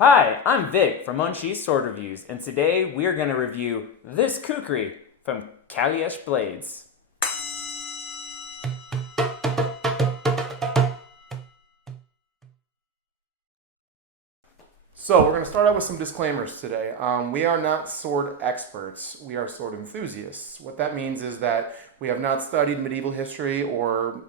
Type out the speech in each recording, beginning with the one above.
Hi, I'm Vic from Unsheathed Sword Reviews, and today we're going to review this kukri from Kailesh Blades. So we're going to start out with some disclaimers today. We are not sword experts. We are sword enthusiasts. What that means is that we have not studied medieval history or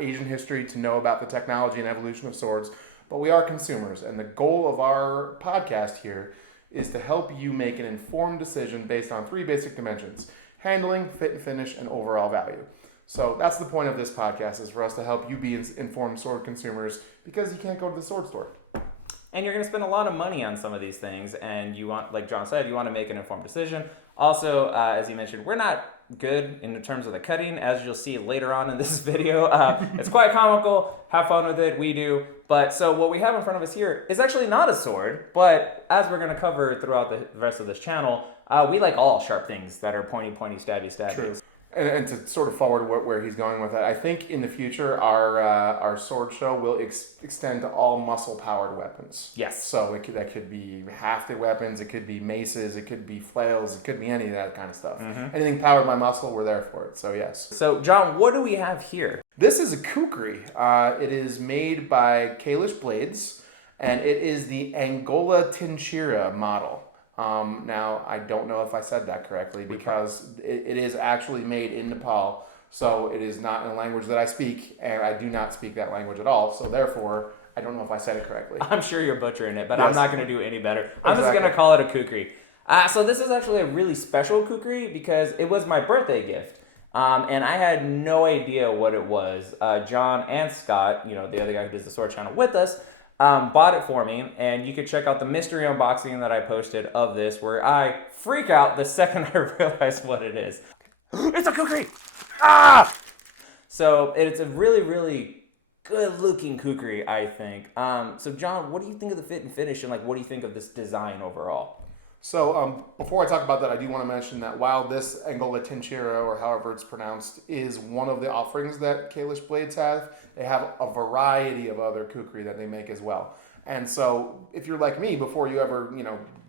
Asian history to know about the technology and evolution of swords, but we are consumers. And the goal of our podcast here is to help you make an informed decision based on three basic dimensions: handling, fit and finish, and overall value. So that's the point of this podcast, is for us to help you be informed sword consumers, because you can't go to the sword store. And you're going to spend a lot of money on some of these things, and you want, like John said, you want to make an informed decision. Also, as he mentioned, we're not good in terms of the cutting, as you'll see later on in this video. It's quite comical. Have fun with it. We do. But so what we have in front of us here is actually not a sword, but as we're going to cover throughout the rest of this channel, we like all sharp things that are pointy, stabby. True. And to sort of forward where he's going with it, I think in the future our sword show will extend to all muscle-powered weapons. Yes. So that could be hafted weapons, it could be maces, it could be flails, it could be any of that kind of stuff. Mm-hmm. Anything powered by muscle, we're there for it. So yes. So John, what do we have here? This is a kukri. It is made by Kailesh Blades, and it is the Angkhola Chirra model. Now, I don't know if I said that correctly, because it is actually made in Nepal, so it is not in a language that I speak, and I do not speak that language at all, so therefore, I don't know if I said it correctly. I'm sure you're butchering it, but yes. I'm not going to do any better. I'm just going to call it a kukri. So this is actually a really special kukri because it was my birthday gift, and I had no idea what it was. John and Scott, the other guy who does the sword channel with us, bought it for me, and you can check out the mystery unboxing that I posted of this, where I freak out the second I realize what it is. It's a kukri! Ah! So it's a really, really good-looking kukri, I think. So John, what do you think of the fit and finish, and what do you think of this design overall? So before I talk about that, I do want to mention that while this Angkhola Chirra, or however it's pronounced, is one of the offerings that Kailesh Blades have, they have a variety of other kukri that they make as well. And so if you're like me, before you ever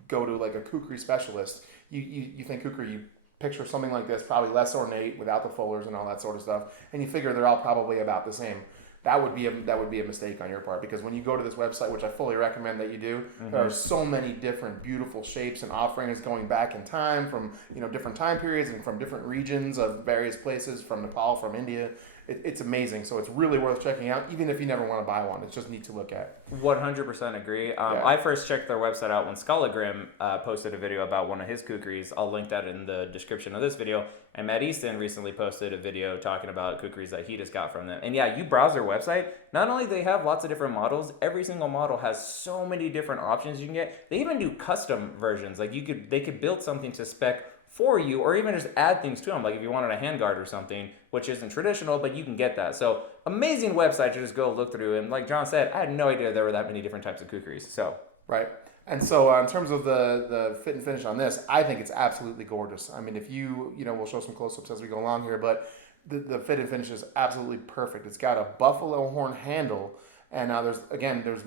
go to a kukri specialist, you think kukri, you picture something like this, probably less ornate, without the fullers and all that sort of stuff, and you figure they're all probably about the same. That would be a mistake on your part, because when you go to this website, which I fully recommend that you do, mm-hmm. There are so many different beautiful shapes and offerings going back in time from different time periods and from different regions of various places, from Nepal, from India. It's amazing, so it's really worth checking out, even if you never want to buy one. It's just neat to look at. 100% agree. I first checked their website out when Skallagrim posted a video about one of his kukris. I'll link that in the description of this video. And Matt Easton recently posted a video talking about kukris that he just got from them. And yeah, you browse their website, not only do they have lots of different models, every single model has so many different options you can get. They even do custom versions. They could build something to spec for you, or even just add things to them, like if you wanted a handguard or something, which isn't traditional, but you can get that. So amazing website to just go look through. And like John said, I had no idea there were that many different types of kukris. So right. And so in terms of the fit and finish on this, I think it's absolutely gorgeous. I mean, if we'll show some close-ups as we go along here, but the fit and finish is absolutely perfect. It's got a buffalo horn handle, and there's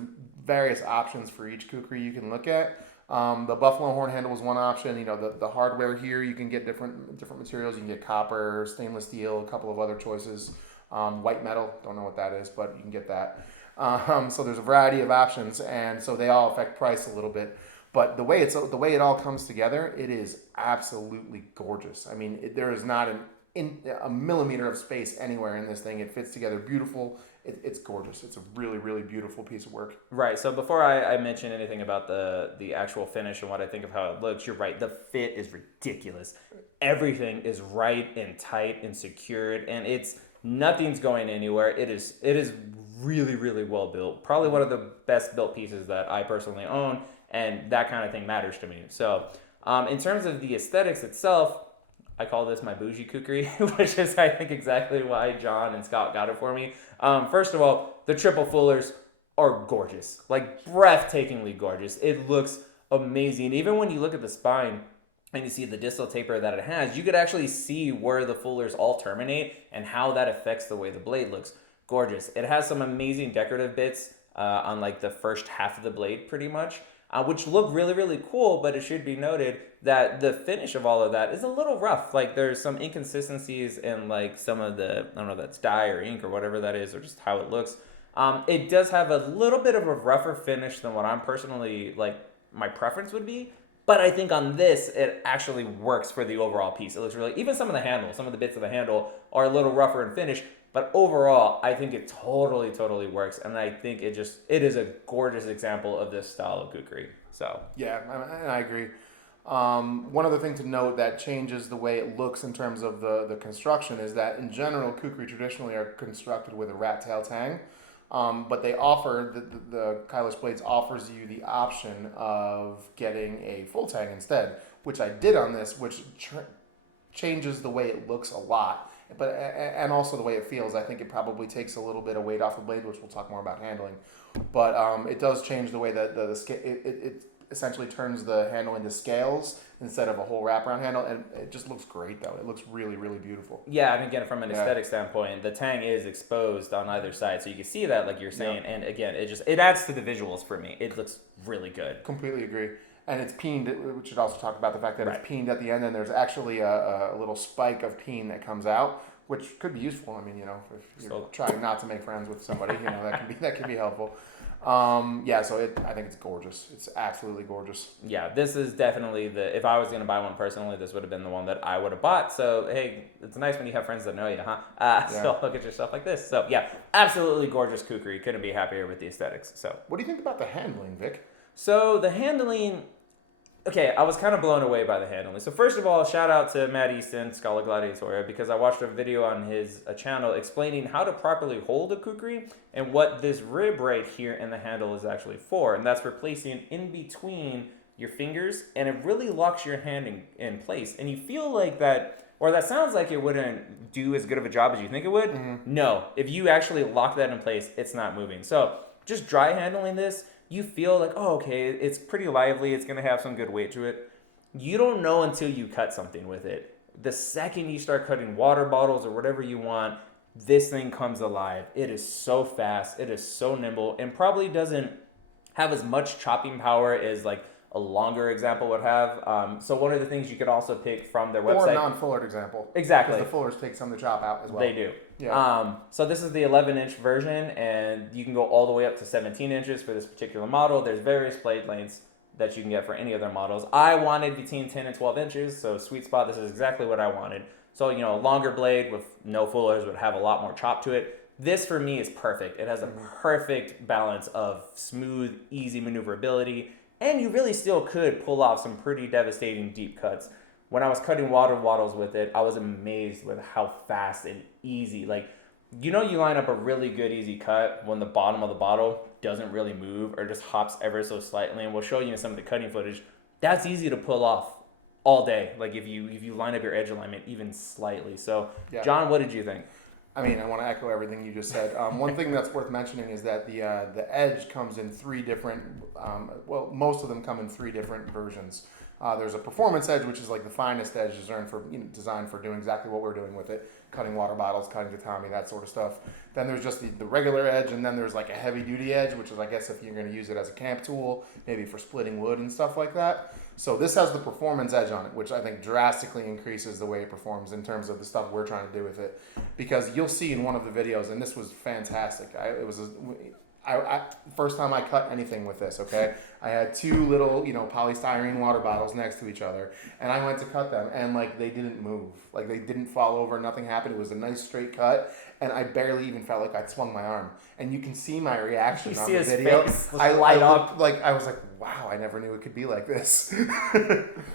various options for each kukri you can look at. The buffalo horn handle is one option. The hardware here, you can get different materials. You can get copper, stainless steel, a couple of other choices. White metal, don't know what that is, but you can get that. So there's a variety of options, and so they all affect price a little bit. But the way it all comes together, it is absolutely gorgeous. I mean, there is not a millimeter of space anywhere in this thing. It fits together beautiful. It's gorgeous. It's a really, really beautiful piece of work. Right. So before I mention anything about the actual finish and what I think of how it looks, you're right. The fit is ridiculous. Everything is right and tight and secured, and nothing's going anywhere. It is really, really well built. Probably one of the best built pieces that I personally own, and that kind of thing matters to me. So in terms of the aesthetics itself, I call this my bougie kukri, which is, I think, exactly why John and Scott got it for me. First of all, the triple fullers are gorgeous, breathtakingly gorgeous. It looks amazing. Even when you look at the spine and you see the distal taper that it has, you could actually see where the fullers all terminate and how that affects the way the blade looks. Gorgeous. It has some amazing decorative bits on like the first half of the blade pretty much, which look really, really cool. But it should be noted that the finish of all of that is a little rough. Like there's some inconsistencies in like some of the, I don't know if that's dye or ink or whatever that is, or just how it looks. It does have a little bit of a rougher finish than what I'm personally like my preference would be. But I think on this, it actually works for the overall piece. It looks really, even some of the handle, some of the bits of the handle are a little rougher in finish. But overall, I think it totally, totally works. And I think it is a gorgeous example of this style of kukri. So Yeah, I agree. One other thing to note that changes the way it looks in terms of the construction is that in general, kukri traditionally are constructed with a rat tail tang. But they offer, the Kailesh Blades offers you the option of getting a full tang instead, which I did on this, which changes the way it looks a lot. But and also the way it feels. I think it probably takes a little bit of weight off the blade, which we'll talk more about handling. But it does change the way that it essentially turns the handle into scales instead of a whole wraparound handle, and it just looks great though. It looks really, really beautiful. yeah, and again, from an aesthetic standpoint, the tang is exposed on either side, so you can see that, like you're saying. And again, it adds to the visuals for me. It looks really good. Completely agree. And it's peened. We should also talk about the fact that it's peened at the end, and there's actually a little spike of peen that comes out, which could be useful. I mean, if you're trying not to make friends with somebody, that can be helpful. So I think it's gorgeous. It's absolutely gorgeous. Yeah, this is definitely if I was going to buy one personally, this would have been the one that I would have bought. So, hey, it's nice when you have friends that know you, huh? So look at yourself like this. So, yeah, absolutely gorgeous kukri. Couldn't be happier with the aesthetics. So, what do you think about the handling, Vic? So, the handling, okay, I was kind of blown away by the handling. So first of all, shout out to Matt Easton, Scala Gladiatoria, because I watched a video on his channel explaining how to properly hold a kukri and what this rib right here in the handle is actually for. And that's for placing in between your fingers, and it really locks your hand in place. And you feel like that, or that sounds like it wouldn't do as good of a job as you think it would. Mm-hmm. No, if you actually lock that in place, it's not moving. So just dry handling this, you feel like, oh, okay, it's pretty lively. It's going to have some good weight to it. You don't know until you cut something with it. The second you start cutting water bottles or whatever you want, this thing comes alive. It is so fast. It is so nimble, and probably doesn't have as much chopping power as like a longer example would have. So one of the things you could also pick from their website. Or a non-fullered example. Exactly. Because the fullers take some to chop out as well. They do. Yeah. So this is the 11-inch version, and you can go all the way up to 17 inches for this particular model. There's various blade lengths that you can get for any other models. I wanted between 10 and 12 inches, so sweet spot. This is exactly what I wanted. So, a longer blade with no fullers would have a lot more chop to it. This, for me, is perfect. It has a perfect balance of smooth, easy maneuverability, and you really still could pull off some pretty devastating deep cuts. When I was cutting water bottles with it, I was amazed with how fast and easy. Like, you line up a really good, easy cut when the bottom of the bottle doesn't really move or just hops ever so slightly. And we'll show you in some of the cutting footage. That's easy to pull off all day. Like, if you line up your edge alignment even slightly. So, yeah. John, what did you think? I mean, I want to echo everything you just said. One thing that's worth mentioning is that the edge comes in three different, most of them come in three different versions. There's a performance edge, which is like the finest edge designed for doing exactly what we're doing with it, cutting water bottles, cutting tatami, that sort of stuff. Then there's just the regular edge, and then there's like a heavy duty edge, which is, I guess, if you're going to use it as a camp tool, maybe for splitting wood and stuff like that. So this has the performance edge on it, which I think drastically increases the way it performs in terms of the stuff we're trying to do with it. Because you'll see in one of the videos, and this was fantastic. First time I cut anything with this, okay? I had two little, polystyrene water bottles next to each other, and I went to cut them, and like they didn't move, like they didn't fall over, nothing happened. It was a nice straight cut, and I barely even felt like I swung my arm. And you can see my reaction on the video. I light up, like I was like, wow, I never knew it could be like this.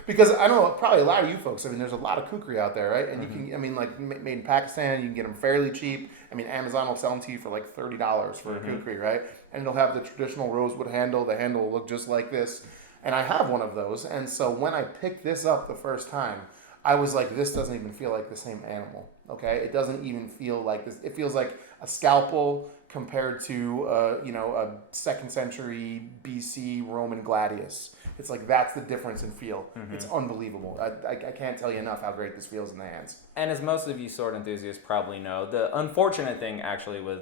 Because I don't know, probably a lot of you folks. I mean, there's a lot of kukri out there, right? And you can, like made in Pakistan, you can get them fairly cheap. I mean, Amazon will sell them to you for like $30 for a kukri, right? And it'll have the traditional rosewood handle. The handle will look just like this. And I have one of those. And so when I picked this up the first time, I was like, this doesn't even feel like the same animal, okay? It doesn't even feel like this. It feels like a scalpel compared to a 2nd century BC Roman gladius. It's like that's the difference in feel. It's unbelievable. I can't tell you enough how great this feels in the hands. And as most of you sword enthusiasts probably know, the unfortunate thing actually with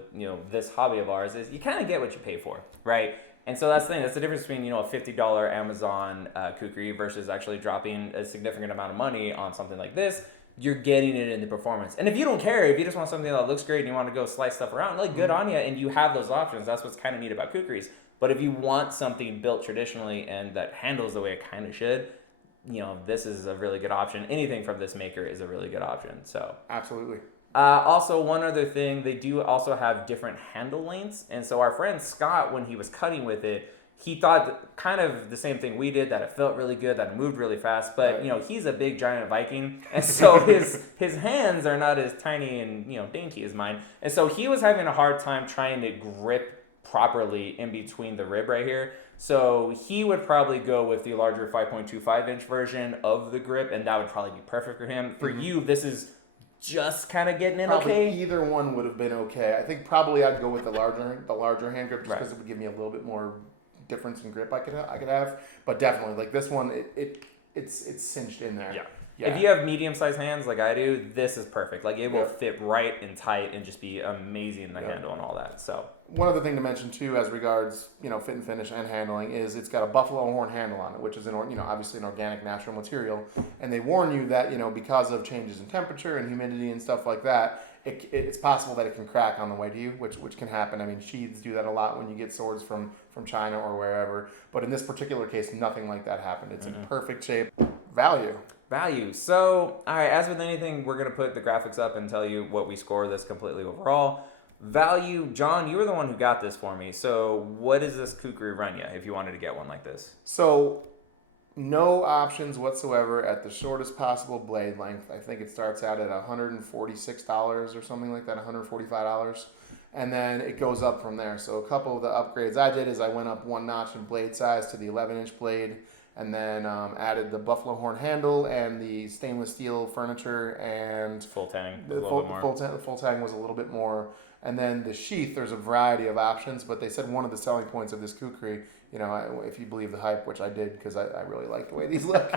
this hobby of ours is you kind of get what you pay for, right? And so that's the thing. That's the difference between a $50 Amazon kukri versus actually dropping a significant amount of money on something like this. You're getting it in the performance. And if you don't care, if you just want something that looks great and you want to go slice stuff around, like good on you, and you have those options. That's what's kind of neat about kukris. But if you want something built traditionally and that handles the way it kind of should, this is a really good option. Anything from this maker is a really good option. So absolutely. Also, one other thing, they do also have different handle lengths. And so our friend Scott, when he was cutting with it, he thought kind of the same thing we did, that it felt really good, that it moved really fast. But, he's a big giant Viking. And so his hands are not as tiny and, dainty as mine. And so he was having a hard time trying to grip properly in between the rib right here. So he would probably go with the larger 5.25 inch version of the grip. And that would probably be perfect for him. For you, this is just kind of getting in probably okay. Either one would have been okay. I think probably I'd go with the larger hand grip just because it would give me a little bit more difference in grip I could have, but definitely like this one, it's cinched in there. Yeah. If you have medium-sized hands like I do, this is perfect. Like it will fit right and tight and just be amazing in the handle and all that. So one other thing to mention too, as regards fit and finish and handling, is it's got a buffalo horn handle on it, which is obviously an organic natural material, and they warn you that because of changes in temperature and humidity and stuff like that, it's possible that it can crack on the way to you, which can happen. I mean, sheaths do that a lot when you get swords from China or wherever. But in this particular case, nothing like that happened. It's in perfect shape. Value. So, all right, as with anything, we're going to put the graphics up and tell you what we score this completely overall. Value, John, you were the one who got this for me. So what does this kukri run you if you wanted to get one like this? So no options whatsoever at the shortest possible blade length. I think it starts out at $146 or something like that, $145. And then it goes up from there. So a couple of the upgrades I did is I went up one notch in blade size to the 11-inch blade, and then added the buffalo horn handle and the stainless steel furniture, and full tang. The full tang was a little bit more. And then the sheath, there's a variety of options, but they said one of the selling points of this kukri, if you believe the hype, which I did because I really like the way these look,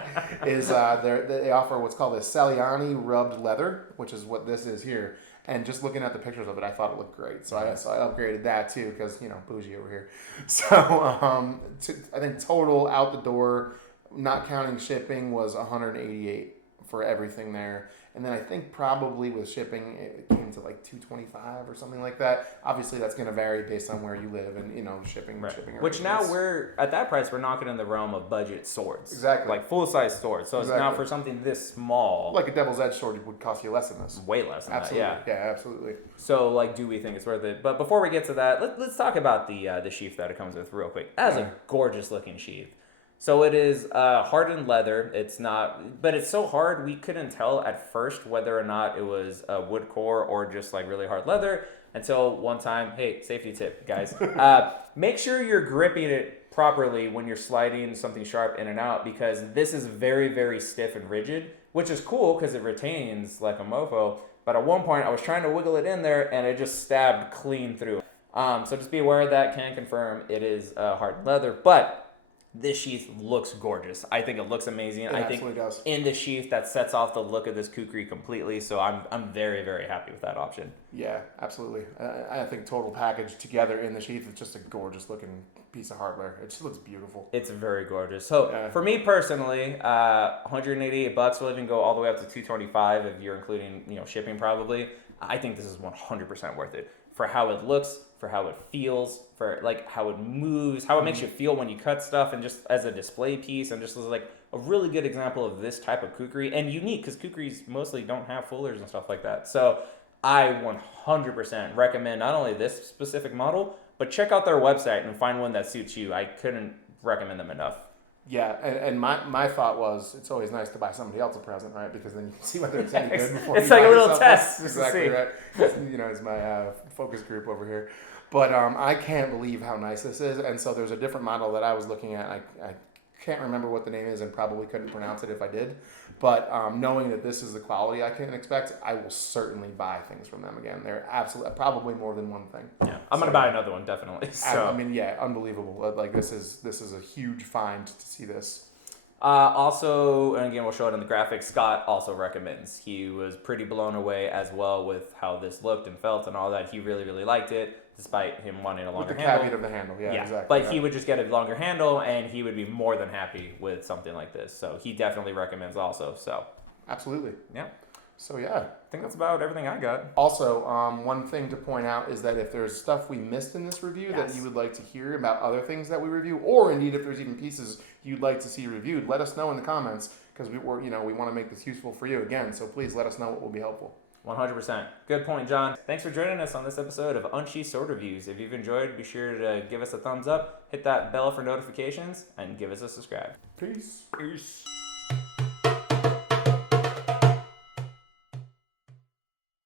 is they offer what's called a Saliani rubbed leather, which is what this is here. And just looking at the pictures of it, I thought it looked great. So I upgraded that too because, bougie over here. So I think total out the door, not counting shipping, was $188 for everything there. And then I think probably with shipping, it came to like $225 or something like that. Obviously, that's going to vary based on where you live and, shipping. Which now we're, at that price, we're knocking in the realm of budget swords. Exactly. Like full-size swords. So it's now for something this small. Like a Devil's Edge sword would cost you less than this. Way less than absolutely. that, yeah. Yeah, absolutely. So, do we think it's worth it? But before we get to that, let's talk about the sheath that it comes with real quick. That is a gorgeous-looking sheath. So it is hardened leather. It's not, but it's so hard we couldn't tell at first whether or not it was a wood core or just really hard leather until one time. Hey, safety tip, guys. Make sure you're gripping it properly when you're sliding something sharp in and out, because this is very, very stiff and rigid, which is cool because it retains like a mofo. But at one point I was trying to wiggle it in there and it just stabbed clean through. So just be aware of that. Can confirm it is hard leather, but this sheath looks gorgeous. I think it looks amazing. It absolutely does. In the sheath, that sets off the look of this kukri completely. So I'm very, very happy with that option. Yeah, absolutely. I think total package together in the sheath is just a gorgeous looking piece of hardware. It just looks beautiful. It's very gorgeous. So for me personally, $188 will even go all the way up to $225 if you're including shipping probably. I think this is 100% worth it for how it looks, for how it feels, for how it moves, how it makes you feel when you cut stuff, and just as a display piece, and just as a really good example of this type of kukri, and unique because kukris mostly don't have fullers and stuff like that. So I 100% recommend not only this specific model, but check out their website and find one that suits you. I couldn't recommend them enough. Yeah, and my thought was it's always nice to buy somebody else a present, right? Because then you can see whether it's any good before it's you like buy a little yourself test. Exactly right. It's my focus group over here. But I can't believe how nice this is. And so there's a different model that I was looking at. I can't remember what the name is and probably couldn't pronounce it if I did. But knowing that this is the quality I can expect, I will certainly buy things from them again. They're absolutely, probably more than one thing. Yeah, I'm gonna buy another one definitely. So. I mean, yeah, unbelievable. Like this is a huge find to see this. Also, and again, we'll show it in the graphics, Scott also recommends. He was pretty blown away as well with how this looked and felt and all that. He really, really liked it, despite him wanting a longer with the handle. caveat of the handle, yeah, exactly. But yeah. he would just get a longer handle, and he would be more than happy with something like this. So he definitely recommends also. So absolutely. Yeah. So yeah. I think that's about everything I got. Also, one thing to point out is that if there's stuff we missed in this review that you would like to hear about other things that we review, or indeed if there's even pieces you'd like to see reviewed, let us know in the comments because we want to make this useful for you again. So please let us know what will be helpful. 100%. Good point, John. Thanks for joining us on this episode of Unsheathed Sword Reviews. If you've enjoyed, be sure to give us a thumbs up, hit that bell for notifications, and give us a subscribe. Peace. Peace.